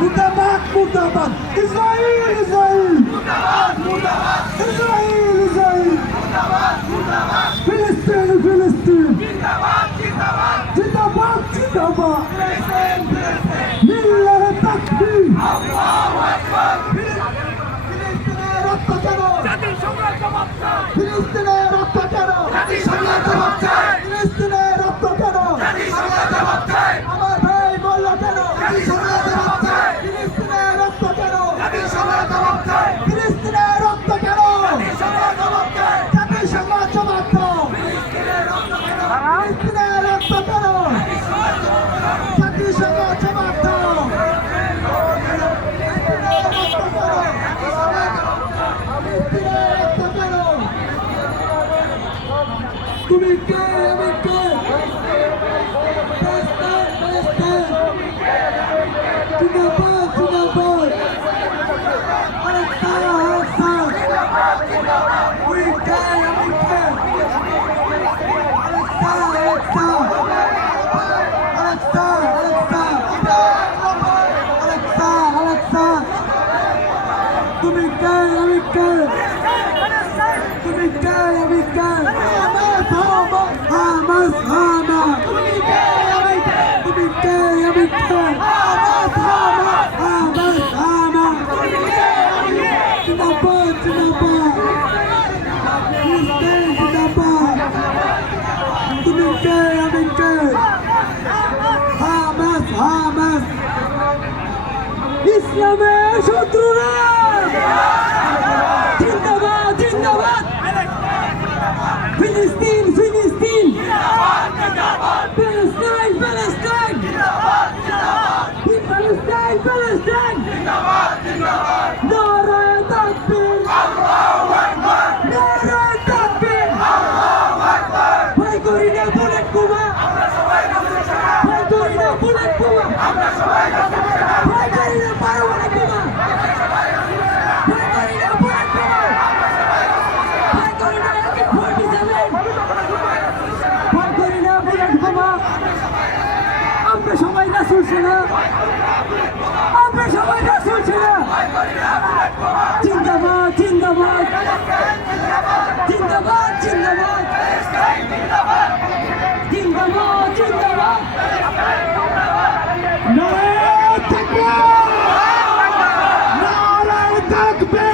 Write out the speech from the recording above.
মুর্দাবাদ মুর্দাবাদ। ইসরাইল ইসরাইল। ইসরাইল ইসরাইল। ফিলিস্তিন ফিলিস্তিন। জিন্দাবাদ জিন্দাবাদ। মিল্লাহ তাকবীর। ফিলিস্তিনের রক্ত কেন ফিলিস্তিনের রক্ত কেন ফিলিস্তিনের রক্ত কেন আমার ভাই বলল কেন ফিলিস্তিনের রক্ত কেন ফিলিস্তিনের রক্ত কেন জাতিসংঘ জবাব দাও ফিলিস্তিনের রক্ত কেন জাতিসংঘ জবাব দাও তুমি কে তুমি কে আমি কে তুমি কে আমি কে হামাস হামাস হামাস তুমি কে আমি কে তুমি কে আমি কে হামাস হামাস হামাস হামাস তুমি কে আমি কে জিন্দাবাদ জিন্দাবাদ ফিলিস্তিন জিন্দাবাদ তুমি কে আমি কে হামাস হামাস ইসলামের শত্রুরা ফিলিস্তিন ফিলিস্তিন প্যালেস্টাইন প্যালেস্টাইন প্যালেস্টাইন প্যালেস্টাইন নারায় তাকবীর নারায় তাকবীর ভয় করি না বুলেট বোমা ভয় করি না বুলেট বোমা ভয় করি না পারমাণবিক বোমা ভয় করি না বুলেট বোমা ভয় করি না AK-47 ভয় করি না বুলেট বোমা আমরা সবাই রাসূল সেনা। আমরা সবাই রাসূল সেনা। জিন্দাবাদ জিন্দাবাদ। জিন্দাবাদ জিন্দাবাদ। জিন্দাবাদ জিন্দাবাদ। নারায়ণ থাকবে নারায়ণ থাকবে!